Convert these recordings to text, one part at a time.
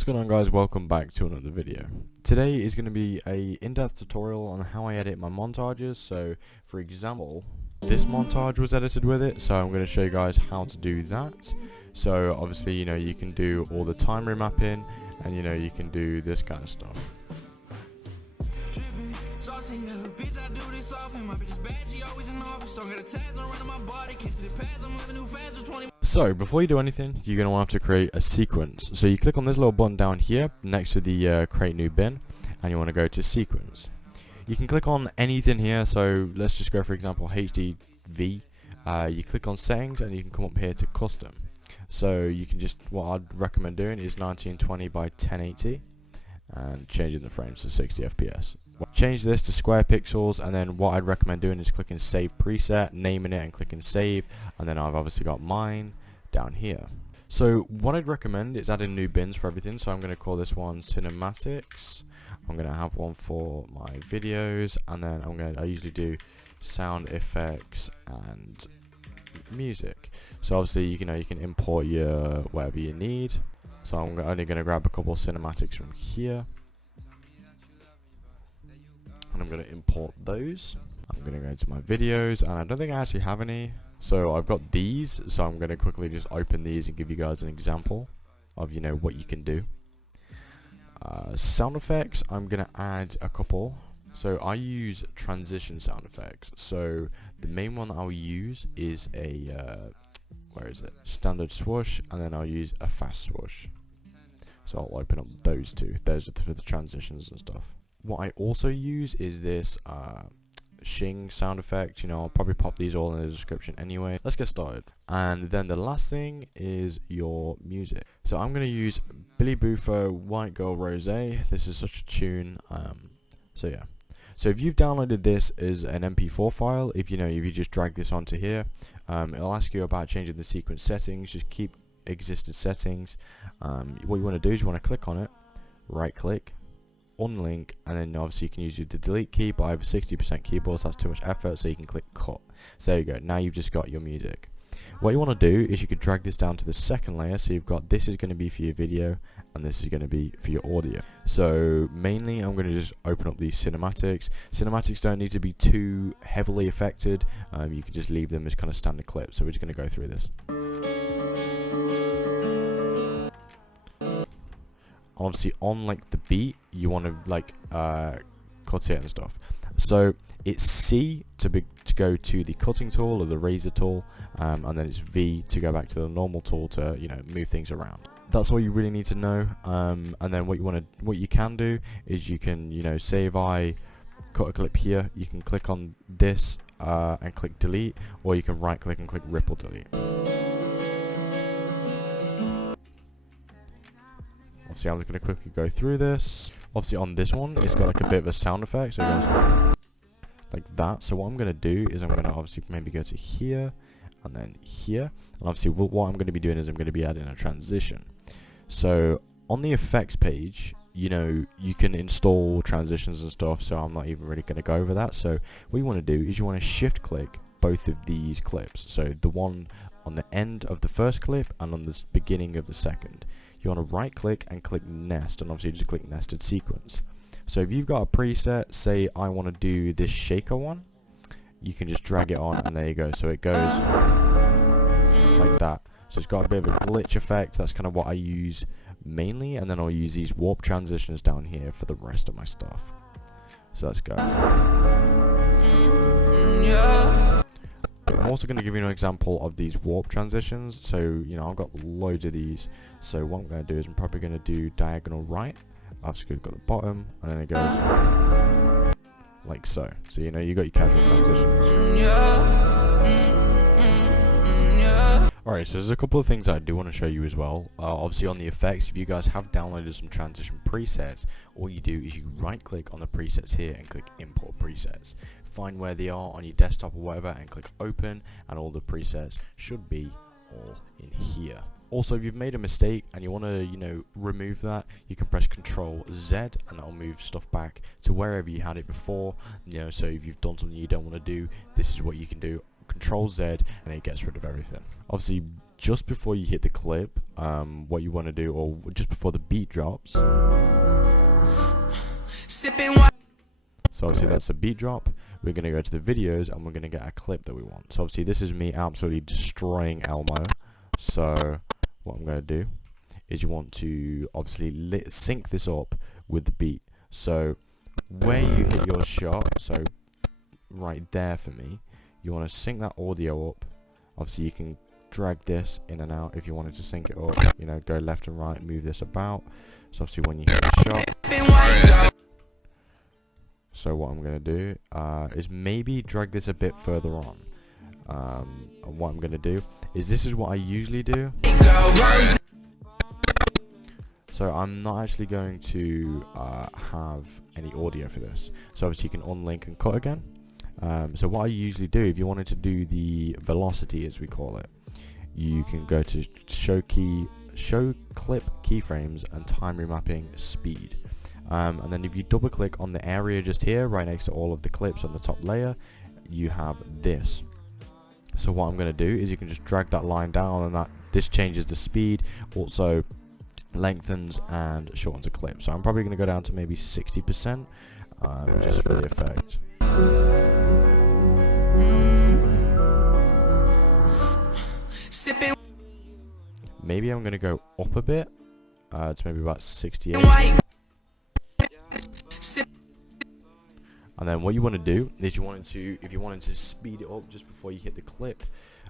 What's going on, guys? Welcome back to another video. Today is going to be a in-depth tutorial on how I edit my montages. So for example, this montage was edited with it, so I'm going to show you guys how to do that. So obviously, you can do all the time remapping, and you can do this kind of stuff. So before you do anything, you're going to want to create a sequence. So you click on this little button down here next to the create new bin, and you want to go to sequence. You can click on anything here, so let's just go for example HDV. You click on settings and you can come up here to custom. So you can just, what I'd recommend doing is 1920 by 1080 and changing the frames to 60 FPS. Change this to square pixels, and then what I'd recommend doing is clicking save preset, naming it and clicking save, and then I've obviously got mine down here. So what I'd recommend is adding new bins for everything. So I'm going to call this one cinematics. I'm going to have one for my videos, and then I usually do sound effects and music. So obviously you can import your whatever you need. So I'm only going to grab a couple of cinematics from here, and I'm going to import those. I'm going to go into my videos, and I don't think I actually have any. So I've got these, so I'm going to quickly just open these and give you guys an example of what you can do. Sound effects, I'm going to add a couple. So I use transition sound effects. So the main one that I'll use is a standard swoosh, and then I'll use a fast swoosh. So I'll open up those two. Those are for the transitions and stuff. What I also use is this shing sound effect. I'll probably pop these all in the description anyway. Let's get started. And then the last thing is your music. So I'm going to use Billy Bufo White Girl Rose. This is such a tune. So yeah. So if you've downloaded this as an MP4 file, if you just drag this onto here, it'll ask you about changing the sequence settings. Just keep existing settings. What you want to do is you want to click on it, right click, unlink, and then obviously you can use the delete key, but I have a 60% keyboard, so that's too much effort, so you can click cut. So there you go, now you've just got your music. What you want to do is you could drag this down to the second layer, so you've got, this is going to be for your video, and this is going to be for your audio. So mainly I'm going to just open up these cinematics. Cinematics don't need to be too heavily affected, you can just leave them as kind of standard clips, so we're just going to go through this. Obviously on the beat, you want to cut it and stuff. So it's C to go to the cutting tool or the razor tool, and then it's V to go back to the normal tool to move things around. That's all you really need to know. And then what you can do is you can say if I cut a clip here, you can click on this and click delete, or you can right click and click ripple delete. Obviously I'm just going to quickly go through this. Obviously on this one it's got a bit of a sound effect, so it goes like that. So what I'm going to do is I'm going to obviously maybe go to here and then here, and obviously what I'm going to be doing is I'm going to be adding a transition. So on the effects page, you can install transitions and stuff, so I'm not even really going to go over that. So what you want to do is you want to shift click both of these clips, so the one on the end of the first clip and on the beginning of the second. You want to right click and click nest, and obviously just click nested sequence. So if you've got a preset, say I want to do this shaker one, you can just drag it on, and there you go. So it goes like that. So it's got a bit of a glitch effect. That's kind of what I use mainly, and then I'll use these warp transitions down here for the rest of my stuff. So let's go. I'm also going to give you an example of these warp transitions. So I've got loads of these. So what I'm going to do is I'm probably going to do diagonal right. I've just got the bottom, and then it goes like so. So you got your casual transitions. Alright, so there's a couple of things I do want to show you as well. Obviously on the effects, if you guys have downloaded some transition presets, all you do is you right click on the presets here and click import presets. Find where they are on your desktop or whatever and click open, and all the presets should be all in here. Also, if you've made a mistake and you want to remove that, you can press Ctrl Z, and that'll move stuff back to wherever you had it before. So if you've done something you don't want to do, this is what you can do. Ctrl Z, and it gets rid of everything. Obviously just before you hit the clip, what you want to do, or just before the beat drops. So obviously that's a beat drop. We're going to go to the videos and we're going to get a clip that we want. So obviously this is me absolutely destroying Elmo. So what I'm going to do is you want to obviously sync this up with the beat. So where you hit your shot, so right there for me, you want to sync that audio up. Obviously you can drag this in and out if you wanted to sync it up, you know, go left and right, move this about. So obviously when you hit the shot, so what I'm going to do is maybe drag this a bit further on. And what I'm going to do is, this is what I usually do. So I'm not actually going to have any audio for this. So obviously you can unlink and cut again. So what I usually do, if you wanted to do the velocity as we call it, you can go to show clip keyframes and time remapping speed. And then if you double click on the area just here, right next to all of the clips on the top layer, you have this. So what I'm going to do is you can just drag that line down, and this changes the speed, also lengthens and shortens a clip. So I'm probably going to go down to maybe 60%, just for the effect. Maybe I'm going to go up a bit, to maybe about 68. And then what you want to do is if you wanted to speed it up just before you hit the clip,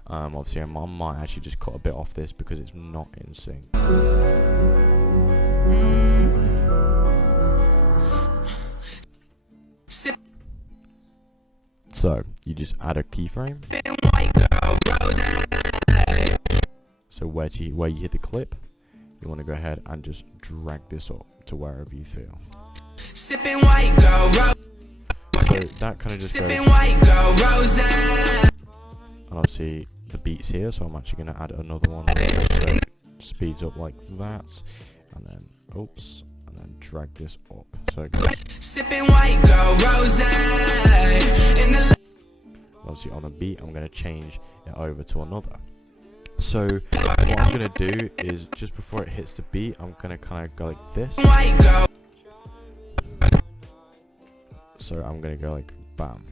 obviously I might actually just cut a bit off this because it's not in sync. So you just add a keyframe. So where you hit the clip, you want to go ahead and just drag this up to wherever you feel. So that kind of just goes. And obviously the beat's here, so I'm actually going to add another one. So it speeds up like that, and then oops, and then drag this up. So it goes. Obviously on the beat, I'm going to change it over to another. So what I'm going to do is, just before it hits the beat, I'm going to kind of go like this. So I'm going to go like bam.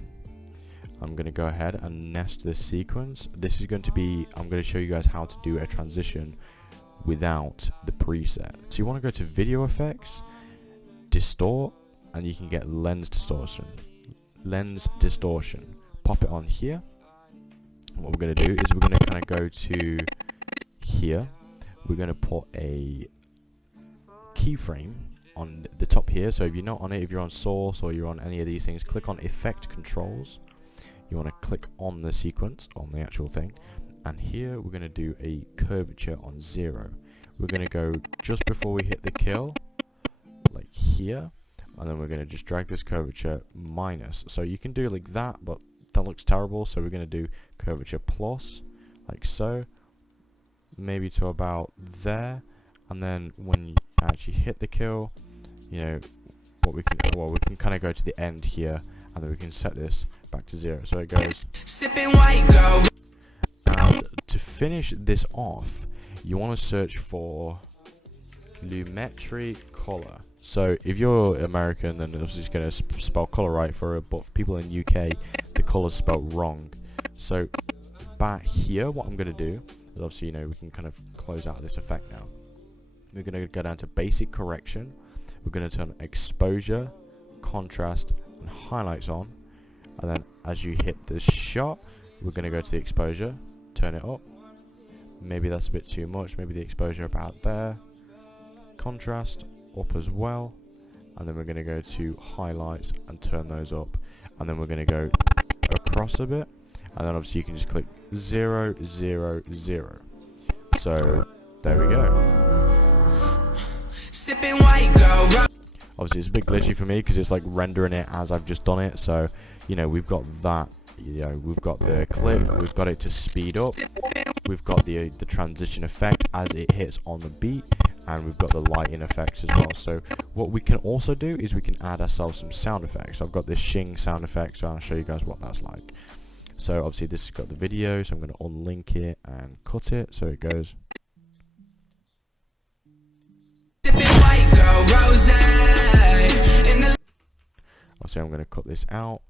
I'm going to go ahead and nest this sequence. This is going to be, I'm going to show you guys how to do a transition without the preset. So you want to go to video effects, distort, and you can get lens distortion. Pop it on here. What we're going to do is we're going to kind of go to here. We're going to put a keyframe on the top here. So if you're not on it, if you're on source or you're on any of these things, click on effect controls. You want to click on the sequence, on the actual thing, and here we're going to do a curvature on 0. We're going to go just before we hit the kill, like here, and then we're going to just drag this curvature minus. So you can do it like that, but that looks terrible, so we're going to do curvature plus, like so, maybe to about there, and then when you actually hit the kill, you know, we can kind of go to the end here, and then we can set this back to 0. So it goes. And to finish this off, you want to search for lumetri color. So if you're American, then obviously it's going to spell color right for it, but for people in UK, the color's spelled wrong. So back here, what I'm going to do is, obviously, you know, we can kind of close out this effect now. We're going to go down to basic correction. We're going to turn exposure, contrast, and highlights on. And then as you hit the shot, we're going to go to the exposure, turn it up. Maybe that's a bit too much. Maybe the exposure about there. Contrast up as well. And then we're going to go to highlights and turn those up. And then we're going to go across a bit. And then obviously you can just click 0, 0, 0. So there we go. Obviously it's a bit glitchy for me because it's like rendering it as I've just done it. So, you know, we've got that, you know, we've got the clip, we've got it to speed up, we've got the transition effect as it hits on the beat, and we've got the lighting effects as well. So what we can also do is we can add ourselves some sound effects. So I've got this shing sound effect, so I'll show you guys what that's like. So obviously this has got the video, so I'm going to unlink it and cut it, so it goes. Obviously I'm going to cut this out.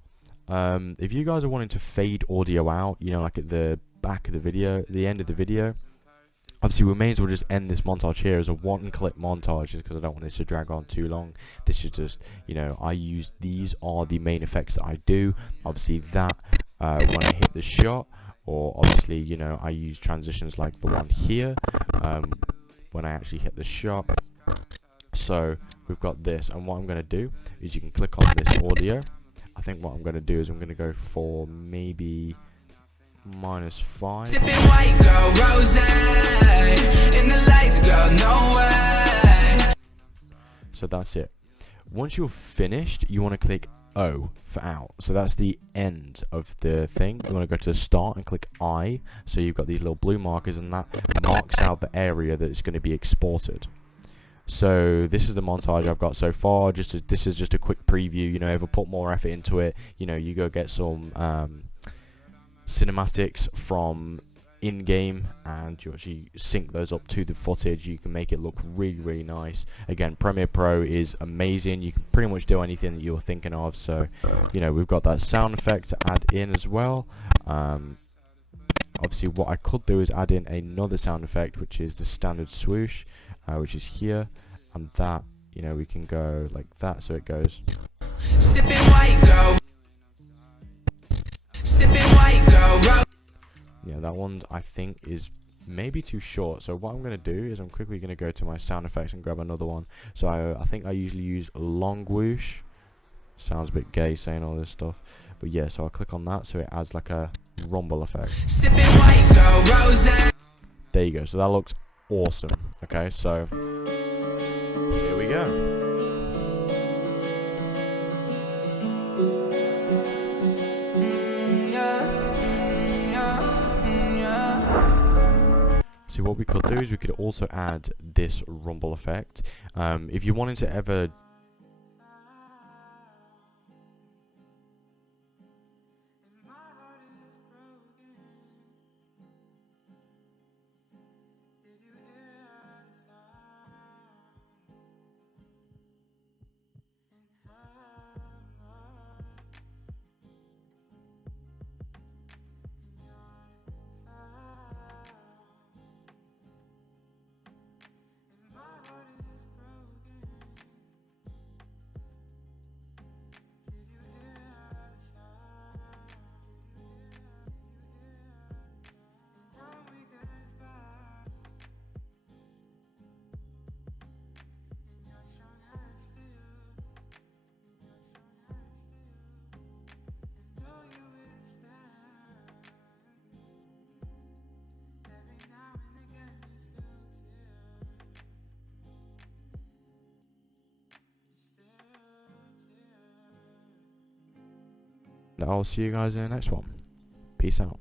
If you guys are wanting to fade audio out, you know, like at the back of the video, the end of the video, obviously we may as well just end this montage here as a one-clip montage, just because I don't want this to drag on too long. This is just, you know, these are the main effects that I do. Obviously that when I hit the shot, or obviously, you know, I use transitions like the one here when I actually hit the shot. So we've got this, and what I'm going to do is you can click on this audio. I think what I'm going to do is I'm going to go for maybe -5. So that's it. Once you're finished, you want to click O for out. So that's the end of the thing. You want to go to start and click I. So you've got these little blue markers, and that marks out the area that it's going to be exported. So this is the montage I've got so far. This is just a quick preview. You know, if I put more effort into it, you know, you go get some cinematics from in-game, and you actually sync those up to the footage. You can make it look really nice. Again, Premiere Pro is amazing. You can pretty much do anything that you're thinking of. So, you know, we've got that sound effect to add in as well. Obviously what I could do is add in another sound effect, which is the standard swoosh, which is here, and that, you know, we can go like that, so it goes. Yeah, that one I think is maybe too short. So what I'm going to do is I'm quickly going to go to my sound effects and grab another one. So I think I usually use long whoosh. Sounds a bit gay saying all this stuff, but yeah, so I'll click on that so it adds like a rumble effect. There you go. So that looks awesome. Okay, so here we go. See, what we could do is we could also add this rumble effect. If you wanted to ever I'll see you guys in the next one. Peace out.